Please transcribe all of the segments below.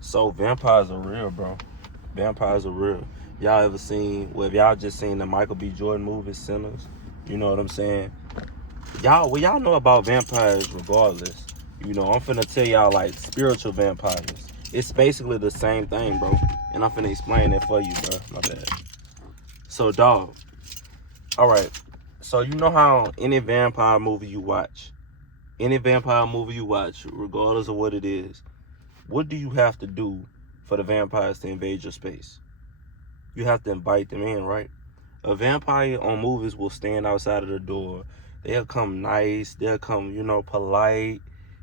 So vampires are real, bro. Vampires are real. Y'all ever seen? Well, if y'all just seen the Michael B. Jordan movie Sinners, you know what I'm saying. Y'all know about vampires regardless. I'm finna tell y'all like spiritual vampires. It's basically the same thing, bro. And I'm finna explain it for you, bro. My bad. So, dog. All right. So you know how any vampire movie you watch, regardless of what it is, what do you have to do for the vampires to invade your space? You have to invite them in, right? A vampire on movies will stand outside of the door. They'll come nice. They'll come, polite.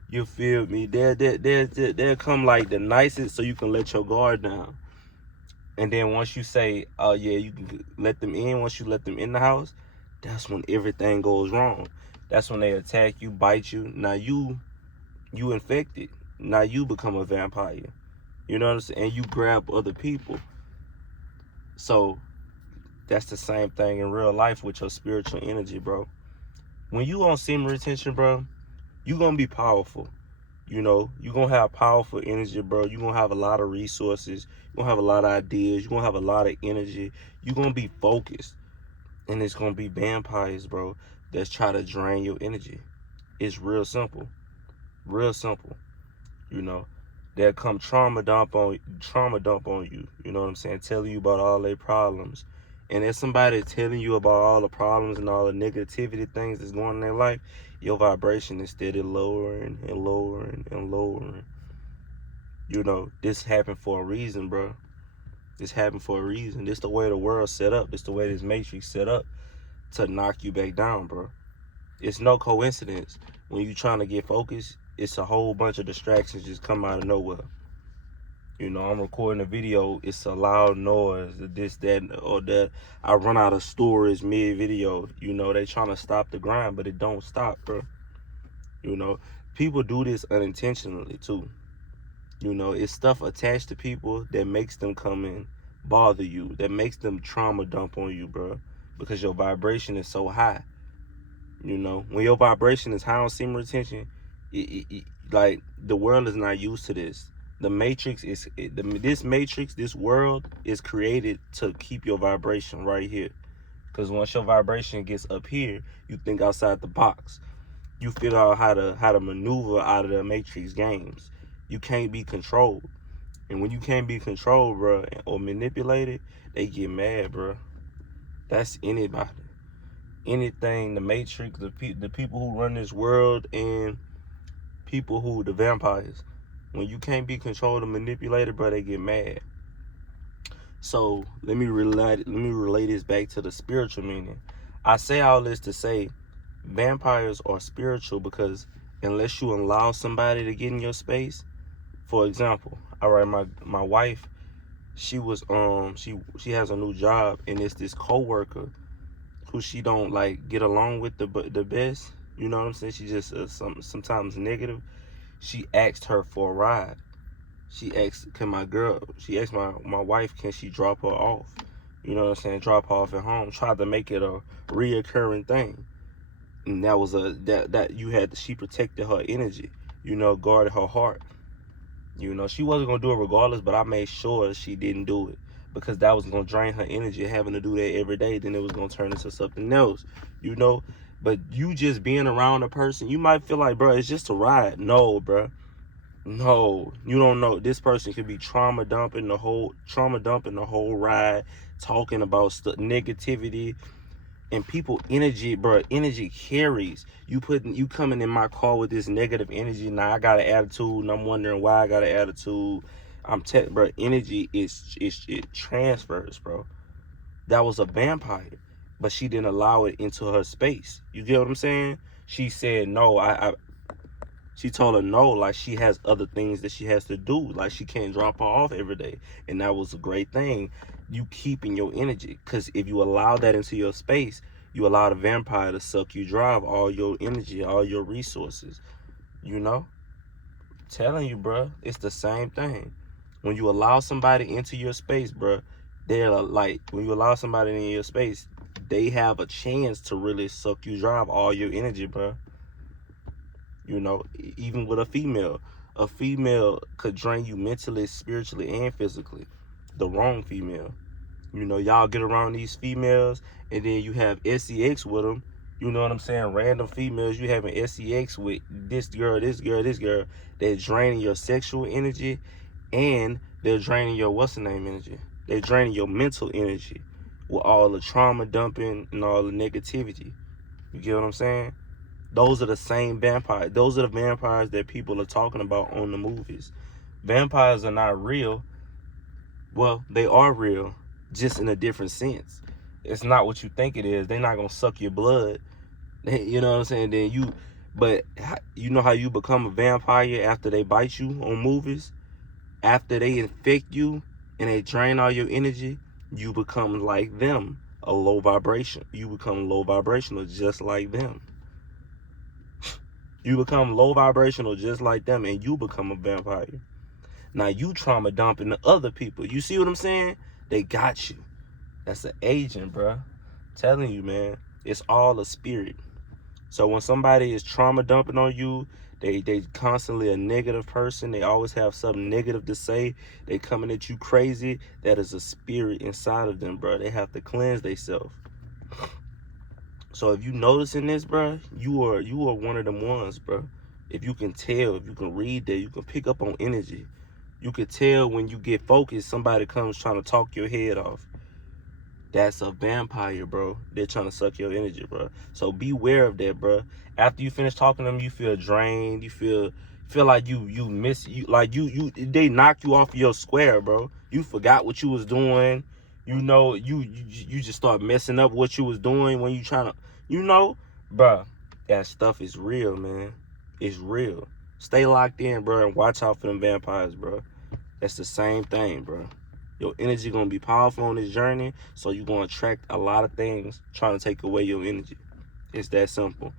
You feel me? They'll come like the nicest so you can let your guard down. And then once you say, oh yeah, you can let them in, once you let them in the house, that's when everything goes wrong. That's when they attack you, bite you. Now you infected. Now you become a vampire. You know what I'm saying? And you grab other people. So that's the same thing in real life with your spiritual energy, bro. When you on semen retention, bro, you gonna be powerful. You gonna have powerful energy, bro. You gonna have a lot of resources. You gonna have a lot of ideas. You gonna have a lot of energy. You gonna be focused. And it's gonna be vampires, bro, that's try to drain your energy. It's real simple. Real simple. You know. They'll come trauma dump on you. You know what I'm saying? Telling you about all their problems. And if somebody telling you about all the problems and all the negativity things that's going on in their life, your vibration is steady lowering and lowering and lowering. This happened for a reason, bro. This happened for a reason. This the way the world's set up. This the way this matrix set up to knock you back down, bro. It's no coincidence. When you trying to get focused, it's a whole bunch of distractions just come out of nowhere. I'm recording a video. It's a loud noise, this, that, or that. I run out of storage mid-video. They trying to stop the grind, but it don't stop, bro. People do this unintentionally, too. It's stuff attached to people that makes them come and bother you, that makes them trauma dump on you, bro, because your vibration is so high. When your vibration is high on semen retention, like the world is not used to this. The matrix this world is created to keep your vibration right here. Because once your vibration gets up here, you think outside the box. You figure out how to maneuver out of the matrix games. You can't be controlled. And when you can't be controlled, bro, or manipulated, they get mad, bro. That's anybody. Anything, the matrix, the people who run this world, and the vampires. When you can't be controlled or manipulated, bro, they get mad. So let me relate this back to the spiritual meaning. I say all this to say vampires are spiritual because unless you allow somebody to get in your space, for example, all right, my wife, she has a new job, and it's this coworker who she don't like get along with the best. You know what I'm saying? She just sometimes negative. She asked her for a ride. She asked my wife, can she drop her off? You know what I'm saying? Drop her off at home. Tried to make it a reoccurring thing. And that was she protected her energy, guarded her heart. She wasn't gonna do it regardless, but I made sure she didn't do it because that was gonna drain her energy. Having to do that every day, then it was gonna turn into something else, But you just being around a person, you might feel like, bro, it's just a ride. No, bro. No, you don't know. This person could be trauma dumping the whole ride, talking about negativity, and people energy, bro. Energy carries. You coming in my car with this negative energy. Now I got an attitude, and I'm wondering why I got an attitude. Bro. Energy it transfers, bro. That was a vampire, but she didn't allow it into her space. You get what I'm saying? She said no. She told her no, like she has other things that she has to do. Like she can't drop her off every day. And that was a great thing. You keeping your energy. Because if you allow that into your space, you allow the vampire to suck you dry of all your energy, all your resources. Telling you, bro, it's the same thing. When you allow somebody into your space, bro, when you allow somebody in your space, they have a chance to really suck you dry of all your energy, bro. Even with a female, A female could drain you mentally, spiritually, and physically. The wrong female. You know, y'all get around these females, and then you have sex with them. You know what I'm saying? Random females you having sex with, this girl, this girl, this girl. They're draining your sexual energy, and they're draining your what's the name energy. They're draining your mental energy with all the trauma dumping and all the negativity. You get what I'm saying? Those are the same vampires. Those are the vampires that people are talking about on the movies. Vampires are not real. Well, they are real, just in a different sense. It's not what you think it is. They're not gonna suck your blood. You know what I'm saying? But you know how you become a vampire after they bite you on movies? After they infect you and they drain all your energy, you become like them, a low vibration. You become low vibrational just like them. You become low vibrational just like them, and you become a vampire. Now you trauma dumping the other people. You see what I'm saying? They got you. That's an agent, bruh. Telling you, man. It's all a spirit. So when somebody is trauma dumping on you, they constantly a negative person. They always have something negative to say. They coming at you crazy. That is a spirit inside of them, bro. They have to cleanse themselves. So if you noticing this, bro, you are one of them ones, bro. If you can tell, if you can read that, you can pick up on energy. You can tell when you get focused, somebody comes trying to talk your head off. That's a vampire, bro. They're trying to suck your energy, bro. So beware of that, bro. After you finish talking to them, you feel drained. You feel like you miss you, like they knock you off your square, bro. You forgot what you was doing. You know, you just start messing up what you was doing when you trying to, bro. That stuff is real, man. It's real. Stay locked in, bro, and watch out for them vampires, bro. That's the same thing, bro. Your energy gonna be powerful on this journey, so you're gonna attract a lot of things trying to take away your energy. It's that simple.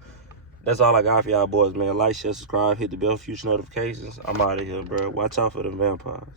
That's all I got for y'all boys, man. Like, share, subscribe, hit the bell for future notifications. I'm out of here, bro. Watch out for them vampires.